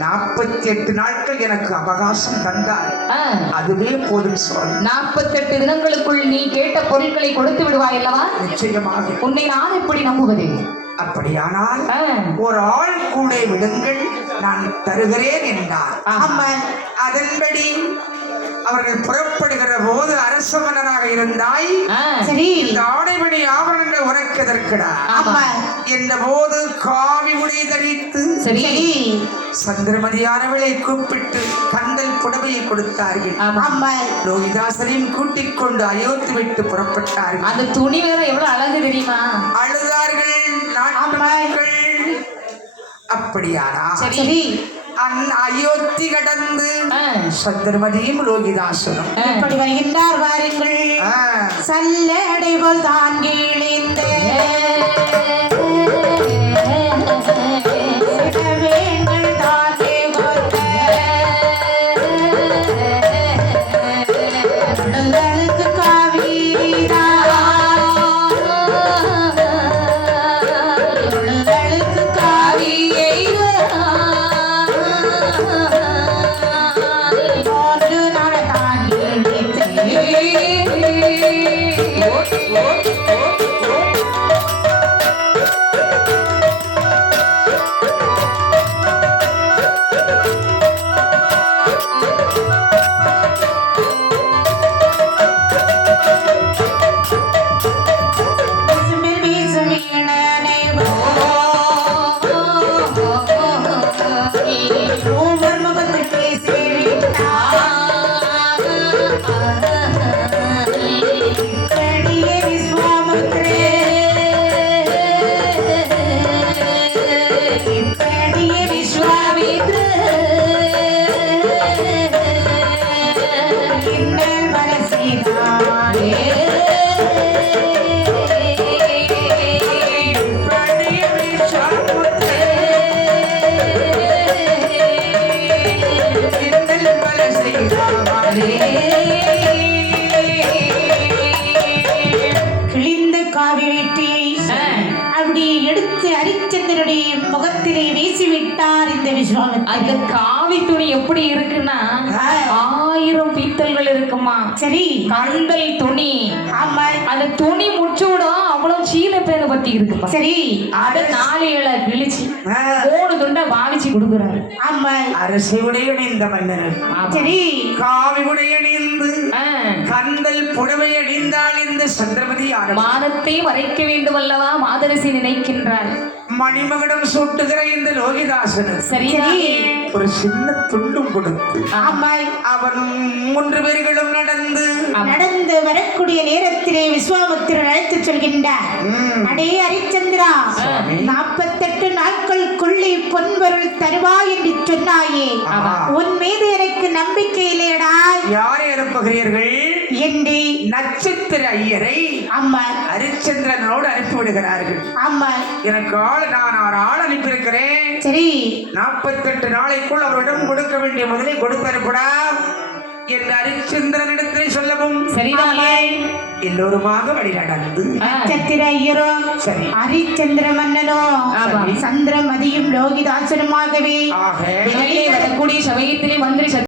நாற்பத்தி எட்டு நாட்கள் எனக்கு அவகாசம் தந்தார். அதுவே போதும் சுவாமி நாற்பத்தெட்டு தினங்களுக்குள் நீ கேட்ட பொருட்களை கொடுத்து விடுவாய் அல்லவா? நிச்சயமாக. உன்னை நான் எப்படி நம்புவது? அப்படியானால் ஒரு ஆள் கூட விடுங்கள் நான் தருகிறேன் என்றார். ஆமா. அதன்படி அவர்கள் புறப்படுகிற போது அரச மன்னராக இருந்தாய். இந்த ஆடைமணி ஆபரணங்கள் உரைக்கதற்குடா ஆமா. என்ற போது காவி உடை தரித்து சரி. சரி சந்திரமதியானவளை கூப்பிட்டு கந்தல் புடவையை கொடுத்தார்கள். லோகிதாசரையும் கூட்டிக் கொண்டு அயோத்தி விட்டு புறப்பட்டார்கள். அந்த துணி வேற எவ்வளவு அழகு தெரியுமா? அழுதார்கள் அப்படியானா? சரி. அயோத்தி கடந்து. சந்திரமதியும் லோகிதாசனும். இப்படி வருகின்றார் வாருங்கள். சல்லடை போல் தான் கீழிந்த. வீசிவிட்டார் இந்த அந்த விஸ்வாமித்திரன் காவி துணி எப்படி இருக்குன்னா ஆயிரம் பீத்தல்கள் இருக்குமா? சரி. கந்தல் துணி. ஆமா அந்த துணி முச்சூடம் அவ்வளவு சீல பேரு பத்தி இருக்குப்பா சரி. அத நாலு ஏழை கிழிச்சு மூணு துண்டா பாவிச்சு கொடுக்குறாரு. ஆமா அரசு உடையணிந்த மன்னன் சரி. காவி உடையணிந்து கந்தல் புடவை அணிந்தாள் இந்த சந்திரமதி ஆரம்பம் மானத்தை மறைக்க வேண்டும் அல்லவா? மாதரசி நினைக்கின்றாள். மணிமகுடம் சூட்டுகிற இந்த லோகிதாசனுக்கு சரியா ஒரு சின்ன துண்டும் கொடுத்து அவன் மூன்று பேர்களும் நடந்து நடந்து வரக்கூடிய நேரத்திலே விஸ்வாமித்திரன் அழைத்து சொல்கின்றார். அடே ஹரிச்சந்திரா. நாற்பத்தெட்டு நாட்களுக்குள்ளே பொன்பொருள் தருவாய் என்று சொன்னாயே. உன் மீது எனக்கு நம்பிக்கை இல்லையடா யாரை அனுப்புகிறீர்கள் என்று நட்சத்திர ஐயரை அம்மா ஹரிச்சந்திரனோடு அனுப்பிவிடுகிறார்கள் அம்மா எனக்கு ஆள் நான் ஒரு ஆள் அனுப்பியிருக்கிறேன். சரி. நாற்பத்தெட்டு நாளைக்குள் அவரிடம் கொடுக்க வேண்டிய முதலை கொடுத்து அனுப்புடா என்று ஹரிச்சந்திரனிடத்தில் சொல்லவும் சரிதானே எல்லோருமாக வழி நடந்து நட்சத்திர ஐயரும் சரி. ஹரிச்சந்திர மன்னனோ ஆமா. சந்திரமதியும் லோகிதாசனுமாகவே. ஆக வரக்கூடிய சமயத்திலே மந்திரி